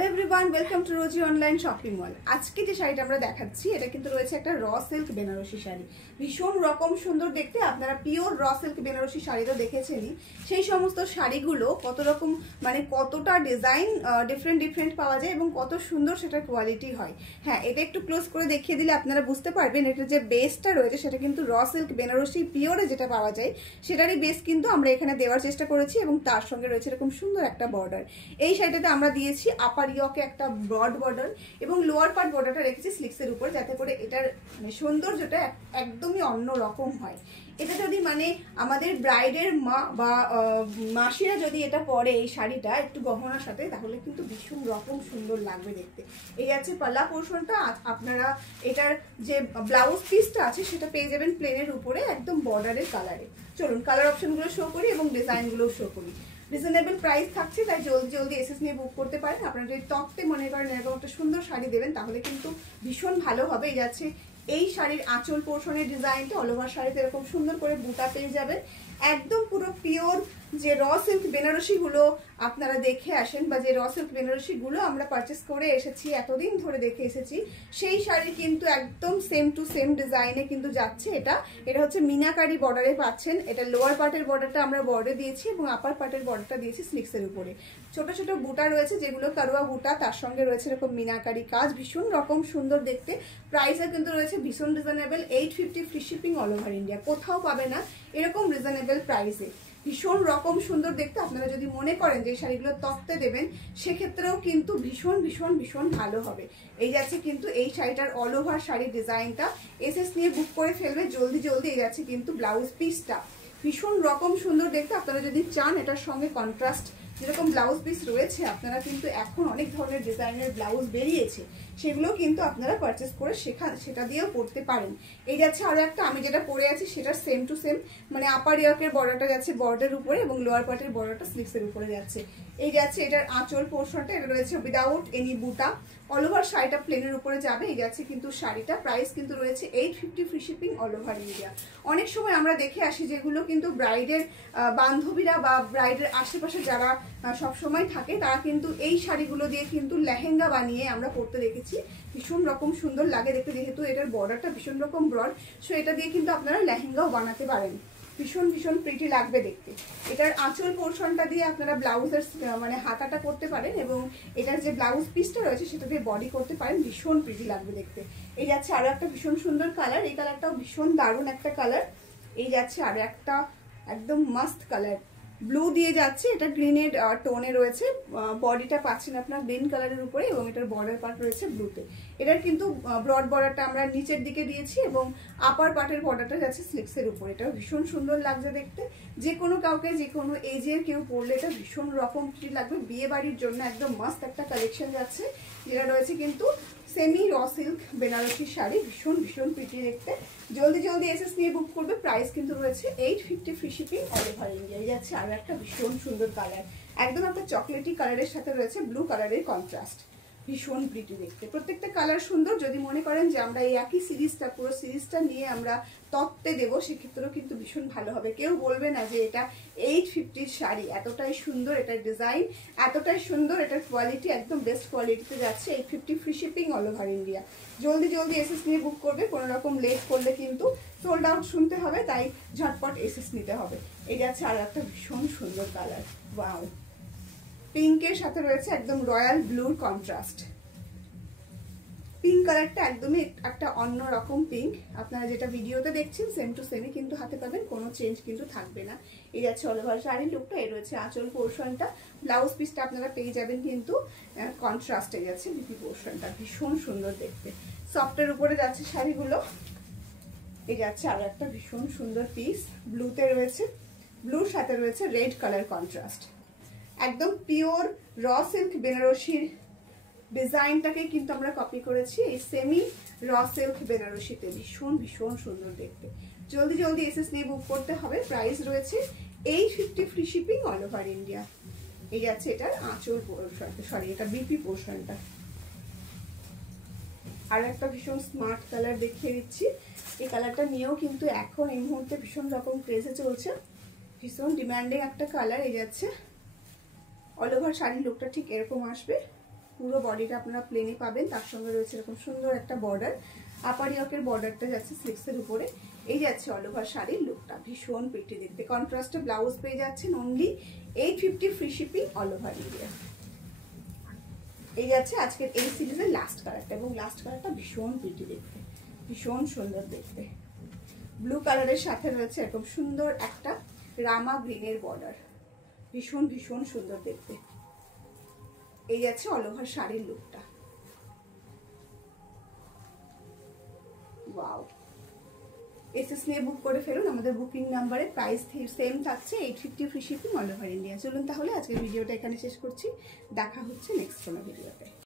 Hello everyone, welcome to Rosy online shopping mall. আজকে যে শাড়িটা আমরা দেখাচ্ছি এটা কিন্তু রয়েছে একটা র সিল্ক বেনারসি শাড়ি। ভীষণ রকম সুন্দর দেখতে। আপনারা pure raw silk Banarasi sari তো দেখেছেনই, সেই সমস্ত শাড়িগুলো কত রকম মানে কতটা ডিজাইন ডিফারেন্ট পাওয়া যায় এবং কত সুন্দর সেটার কোয়ালিটি হয়। হ্যাঁ, এটা একটু ক্লোজ করে দেখিয়ে দিলে আপনারা বুঝতে পারবেন এটা যে বেসটা রয়েছে সেটা কিন্তু র সিল্ক বেনারসি পিওরে যেটা পাওয়া যায় সেটারই বেস কিন্তু আমরা এখানে দেওয়ার চেষ্টা করেছি এবং তার সঙ্গে রয়েছে এরকম সুন্দর একটা বর্ডার। এই শাড়িটাতে আমরা দিয়েছি আপার ইয়কে একটা ব্রড বর্ডার এবং লোয়ার পার্ট বর্ডারটা রেখেছি স্লিক্সের উপর, যাতে করে এটার সৌন্দর্যটা একদমই অন্য রকম হয়। এটা যদি মানে আমাদের ব্রাইডের মা বা মাসিরা যদি এটা পরে এই শাড়িটা একটু গহনার সাথে, তাহলে কিন্তু ভীষণ রকম সুন্দর লাগবে দেখতে। এই আছে পাল্লা পোর্শনটা। আপনারা এটার যে ব্লাউজ পিসটা আছে সেটা পেয়ে যাবেন প্লেনের উপরে একদম বর্ডারের কালারে। চলুন কালার অপশনগুলো শো করি এবং ডিজাইনগুলো শো করি। রিজনেবল প্রাইস থাকছে, তাই জলদি এসএস নিয়ে বুক করতে পারেন। আপনারা যদি তকতে মনে করেন এরকম একটা সুন্দর শাড়ি দেবেন তাহলে কিন্তু ভীষণ ভালো হবে। এই যাচ্ছে এই শাড়ির আঁচল পোর্শনের ডিজাইনটা, অল ওভার শাড়িতে এরকম সুন্দর করে বুটা পেয়ে যাবেন। একদম পুরো পিওর যে র সিল্ক বেনারসিগুলো আপনারা দেখে আসেন বা যে র সিল্ক বেনারসিগুলো আমরা পারচেস করে এসেছি, এতদিন ধরে দেখে এসেছি, সেই শাড়ি কিন্তু একদম সেম টু সেম ডিজাইনে কিন্তু যাচ্ছে। এটা হচ্ছে মিনাকারি বর্ডারে পাচ্ছেন। এটা লোয়ার পার্টের বর্ডারটা আমরা বর্ডারে দিয়েছি এবং আপার পার্টের বর্ডারটা দিয়েছি স্লিক্সের উপরে। ছোট ছোট বুটা রয়েছে যেগুলো কারুয়া বুটা, তার সঙ্গে রয়েছে এরকম মিনাকারি কাজ, ভীষণ রকম সুন্দর দেখতে। প্রাইসে কিন্তু রয়েছে ভীষণ reasonable, 850 free shipping all over India. কোথাও পাবে না এরকম রিজনেবল প্রাইসে, ভীষণ রকম সুন্দর দেখতে। আপনারা যদি মনে করেন যে শাড়িগুলো তত্ত্বে দেবেন সেক্ষেত্রেও কিন্তু ভীষণ ভালো হবে। এই যাচ্ছে কিন্তু এই শাড়িটার অল ওভার শাড়ির ডিজাইনটা। এসএস নিয়ে বুক করে ফেলবে জলদি। এই যাচ্ছে কিন্তু ব্লাউজ পিসটা, ভীষণ রকম সুন্দর দেখতে। আপনারা যদি চান এটার সঙ্গে কন্ট্রাস্ট যেরকম ব্লাউজ পিস রয়েছে, আপনারা কিন্তু এখন অনেক ধরনের ডিজাইনের ব্লাউজ বেরিয়েছে, সেগুলো কিন্তু আপনারা পারচেস করে সেটা দিয়েও পরতে পারেন। এই যাচ্ছে আরো একটা, আমি যেটা পরে আছি সেটার সেম টু সেম, মানে আপার ইয়কের বর্ডারটা যাচ্ছে বর্ডারের উপরে এবং লোয়ার পার্টের বর্ডারটা স্লিভসের উপরে যাচ্ছে। এই যাচ্ছে এটার আঁচল পোর্শনটা, এটা রয়েছে উইদাউট এনি বুটা, অল ওভার শাড়িটা প্লেনের উপরে যাবে। এই যাচ্ছে কিন্তু শাড়িটা, প্রাইস কিন্তু রয়েছে 850 free shipping all over India. অনেক সময় আমরা দেখে আসি যেগুলো কিন্তু ব্রাইডের বান্ধবীরা বা ব্রাইডের আশেপাশে যারা সব সময় থাকে তারা কিন্তু এই শাড়িগুলো দিয়ে কিন্তু লেহেঙ্গা বানিয়ে আমরা পরতে দেখেছি। ভীষণ রকম সুন্দর লাগে দেখতে, যেহেতু এটার বর্ডারটা ভীষণ রকম ব্রড, সো এটা দিয়ে কিন্তু আপনারা লেহেঙ্গাও বানাতে পারেন। ভীষণ প্রিটি লাগবে দেখতে। এটার আঁচল পোর্শনটা দিয়ে আপনারা ব্লাউজের মানে হাতাটা করতে পারেন এবং এটার যে ব্লাউজ পিসটা রয়েছে সেটা দিয়ে বডি করতে পারেন। ভীষণ প্রিটি লাগবে দেখতে। এই যাচ্ছে আরো একটা ভীষণ সুন্দর কালার, এই কালারটাও ভীষণ দারুণ একটা কালার। এই যাচ্ছে আরো একটা একদম মাস্ট কালার, ব্লু দিয়ে যাচ্ছে, এটা গ্রিনের টোনে রয়েছে। বডিটা পাচ্ছেন আপনার গ্রিন কালারের উপরে এবং এটার বর্ডার পার্ট রয়েছে ব্লুতে। এটার কিন্তু ব্রড বর্ডারটা আমরা নিচের দিকে দিয়েছি এবং আপার পার্টের বর্ডারটা যাচ্ছে স্লিক্সের উপর। এটাও ভীষণ সুন্দর লাগছে দেখতে। যে কোনো কাউকে যে কোনো এজের কেউ পরলে এটা ভীষণ রকম প্রিটি লাগবে। বিয়ে বাড়ির জন্য একদম মাস্ট একটা কালেকশন যাচ্ছে, যেটা রয়েছে কিন্তু semi raw silk Banarasi sari, ভীষণ প্রিটি দেখতে। জলদি এসএস নিয়ে বুক করবে। প্রাইস কিন্তু রয়েছে 850 free shipping all over India. যাচ্ছে আরো একটা ভীষণ সুন্দর কালার, একদম একটা চকলেটি কালারের সাথে রয়েছে ব্লু কালারের কন্ট্রাস্ট, ভীষণ প্রিটি দেখতে। প্রত্যেকটা কালার সুন্দর। যদি মনে করেন যে আমরা এই একই সিরিজটা পুরো সিরিজটা নিয়ে আমরা তত্ত্বে দেবো সেক্ষেত্রেও কিন্তু ভীষণ ভালো হবে। কেউ বলবে না যে এটা 850 শাড়ি। এতটাই সুন্দর এটার ডিজাইন, এতটাই সুন্দর এটার কোয়ালিটি, একদম বেস্ট কোয়ালিটিতে যাচ্ছে। 850 free shipping all over India. জলদি এসএস নিয়ে বুক করবে। কোনো রকম লেট করলে কিন্তু সোল্ড আউট শুনতে হবে, তাই ঝটপট এসএস নিতে হবে। এই যাচ্ছে আর একটা ভীষণ সুন্দর কালার, ওয়াও, পিঙ্কের সাথে রয়েছে একদম রয়্যাল ব্লুর কন্ট্রাস্ট। পিঙ্ক কালারটা একদমই একটা অন্য রকম পিঙ্ক। আপনারা যেটা ভিডিওতে দেখছেন সেম টু সেমই কিন্তু হাতে পাবেন, কোনো চেঞ্জ কিন্তু থাকবে না। এই যাচ্ছে অল ওভার শাড়ির লুকটা। এই রয়েছে আঁচল পোর্শনটা, ব্লাউজ পিসটা আপনারা পেয়ে যাবেন কিন্তু কন্ট্রাস্টে যাচ্ছে বিপি পোর্শনটা, ভীষণ সুন্দর দেখতে। সফটের উপরে যাচ্ছে শাড়িগুলো। এই যাচ্ছে আরো একটা ভীষণ সুন্দর পিস, ব্লুতে রয়েছে, ব্লুর সাথে রয়েছে রেড কালার কন্ট্রাস্ট। একদম পিওর র সিল্ক বেনারসির ডিজাইনটাকে কিন্তু আমরা কপি করেছি এই সেমি র সিল্ক বেনারসিতে। ভীষণ সুন্দর দেখতে। জলদি এসএস নিয়ে বুক করতে হবে। প্রাইস রয়েছে 850 free shipping all over India. এই যাচ্ছে এটার আঁচল পোর্শনটা, সরি এটা বিপি পোর্শনটা। আর একটা ভীষণ স্মার্ট কালার দেখিয়ে দিচ্ছি। এই কালারটা নিয়েও কিন্তু এখন এই মুহূর্তে ভীষণ রকম ক্রেজে চলছে, ভীষণ ডিমান্ডিং একটা কালার। এই যাচ্ছে অল ওভার শাড়ির লুকটা ঠিক এরকম আসবে, পুরো বডিটা আপনারা প্লেনই পাবেন, তার সঙ্গে রয়েছে এরকম সুন্দর একটা বর্ডার, আপার ইয়কের বর্ডারটা যাচ্ছে স্লিভসের উপরে। এই যাচ্ছে অল ওভার শাড়ির লুকটা, ভীষণ প্রিটি দেখতে। কন্ট্রাস্টে ব্লাউজ পেয়ে যাচ্ছেন only 850, free shipping all over India. এই যাচ্ছে আজকের এই সিরিজের লাস্ট কালারটা, এবং লাস্ট কালারটা ভীষণ প্রিটি দেখতে, ভীষণ সুন্দর দেখতে। ব্লু কালারের সাথে রয়েছে এরকম সুন্দর একটা রামা গ্রিনের বর্ডার, ভীষণ ভীষণ সুন্দর দেখতে। এই যাচ্ছে অল ওভার শাড়ির লুকটা। ওয়াও, এসএস নিয়ে বুক করে ফেলুন আমাদের বুকিং নাম্বারে। প্রাইস সেম থাকছে 850, free shipping all over India. চলুন তাহলে আজকের ভিডিওটা এখানে শেষ করছি, দেখা হচ্ছে নেক্সট কোনো ভিডিওতে।